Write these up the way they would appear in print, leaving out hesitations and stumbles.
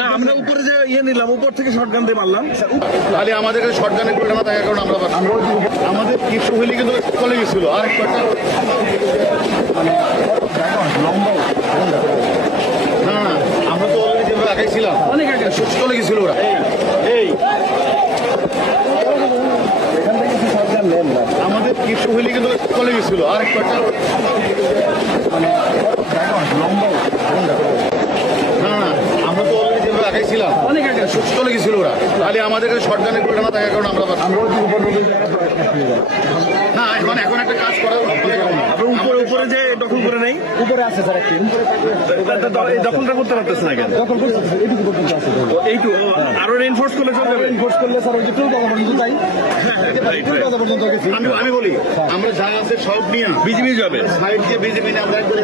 না আমরা উপরে যে নিলাম, উপর থেকে শটগান দিয়ে মারলাম। তাহলে আমাদের কাছে শটগানের করে না থাকার কারণে আমরা আমাদের কিছু হইলে কিন্তু চলে গেছিল আর না না আমরা তো অলরেডি যেভাবে আগাইছিলাম অনেক আগে চলে গেছিল ওরা। এই আমাদের কিছু হইলে কিন্তু চলে গেছিল আর না না আমরা তো অলরেডি যেভাবে আগাইছিলাম অনেক আগে চলে গেছিল ওরা। তাহলে আমাদের কাছে শটগানের করে না থাকার কারণে আমরা না এখন একটা কাজ করা উপরে উপরে যে দখল করে নেই, উপরে আছে স্যার একটি এই দখলটা করতে পারতেছে না কেন? দখল করছে এইটুকু পর্যন্ত আছে এইটু আরো রেনফোর্স করলে চলে যাবে। এনফোর্স করলে স্যার ওই যে টুল কথা পর্যন্ত তাই টুল কথা পর্যন্ত গেছি। আমি বলি আমরা যা আছে সব নিয়ে বিজিবি যাবে, সাইড দিয়ে বিজেপি আমরা একবারে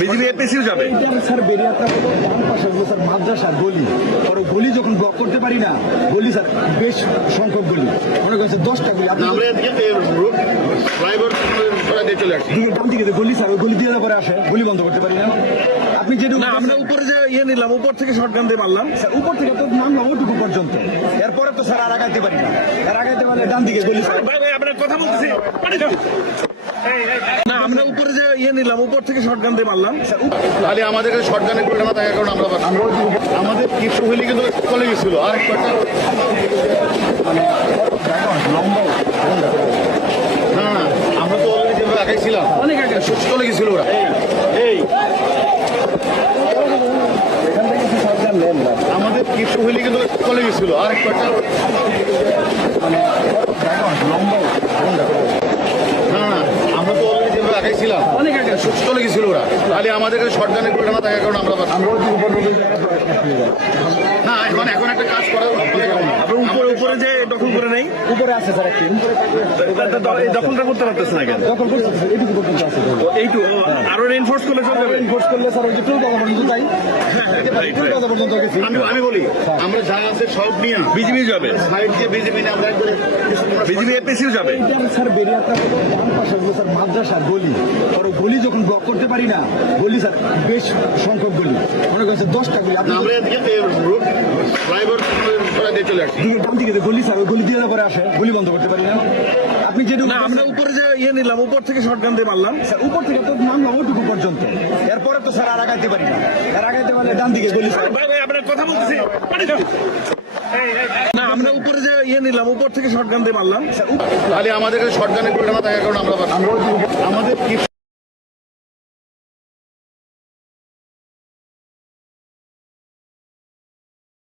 বিজিবি এপিসিও যাবে। এইটা স্যার বেরিয়াটা হলো ডান পাশে হলো স্যার মাদ্রাসার গলি, আর ওই গলি যখন ব্লক করতে পারি না, গলি স্যার বেশ সংখ্যক গলি, মনে করছে 10টা গলি। আপনি আমরা এদিকে রোড ড্রাইভার দিয়ে চলে আসছি ডান দিকে যে গলি স্যার ওই গলি দিয়ে পরে আসে, গলি বন্ধ করতে পারি না। আপনি যেটুকু না আমরা উপরে যে নিলাম, উপর থেকে শটগান দিয়ে মারলাম। স্যার উপর থেকে তো নামলাম ওটুকু পর্যন্ত, এরপরে তো স্যার আর আগাইতে পারি না। আর আগাইতে পারলে ডান দিকে গলি স্যার। ভাই ভাই আপনার কথা বলতেছি। না আমরা উপরে যে নিলাম, উপর থেকে শটগান দিয়ে মারলাম। তাহলে আমাদের কাছে শটগানের করে না থাকার কারণে আমরা আমাদের কিছু হইলে কিন্তু চলে গেছিল আর না না আমরা তো অলরেডি যেভাবে আগাইছিলাম অনেক আগে চলে গেছিল ওরা। এই আমাদের কিছু হইলে কিন্তু চলে গেছিল আর না না আমরা তো অলরেডি যেভাবে আগাইছিলাম অনেক আগে চলে গেছিল ওরা। তাহলে আমাদের কাছে শটগানের করে না থাকার কারণে আমরা না এখন একটা কাজ করা উপরে উপরে যে দখল করে নেই, উপরে আছে স্যার একটি এই দখলটা করতে পারতেছে না কেন? দখল করছে এইটুকু পর্যন্ত আছে। এইটু আরো রেনফোর্স করলে চলে যাবে। এনফোর্স করলে স্যার ওই যে টুল কথা পর্যন্ত তাই টুল কথা পর্যন্ত গেছি। আমি বলি আমরা যা আছে সব নিয়ে বিজিবি যাবে, সাইড দিয়ে বিজেপি আমরা একবারে বিজিবি এপিসিও যাবে। এইটা স্যার বেরিয়াটা হলো ডান পাশে হলো স্যার মাদ্রাসার গলি, আর ওই গলি যখন ব্লক করতে পারি না, গলি স্যার বেশ সংখ্যক গলি, মনে করছে 10টা গলি। আপনি আমরা এদিকে রোড ড্রাইভার দিয়ে চলে আসছি ডান দিকে যে গলি স্যার ওই গলি দিয়ে পরে আসে, গলি বন্ধ করতে পারি না। আপনি যেটুকু না আমরা উপরে যে নিলাম, উপর থেকে শটগান দিয়ে মারলাম। স্যার উপর থেকে তো নামলাম ওটুকু পর্যন্ত, এরপরে তো স্যার আর আগাইতে পারি না। আর আগাইতে পারলে ডান দিকে গলি স্যার। ভাই ভাই আপনার কথা বলতেছি। না আমরা উপরে যে নিলাম, উপর থেকে শটগান দিয়ে মারলাম। তাহলে আমাদের কাছে শটগানের করে না থাকার কারণে আমরা আমাদের কিছু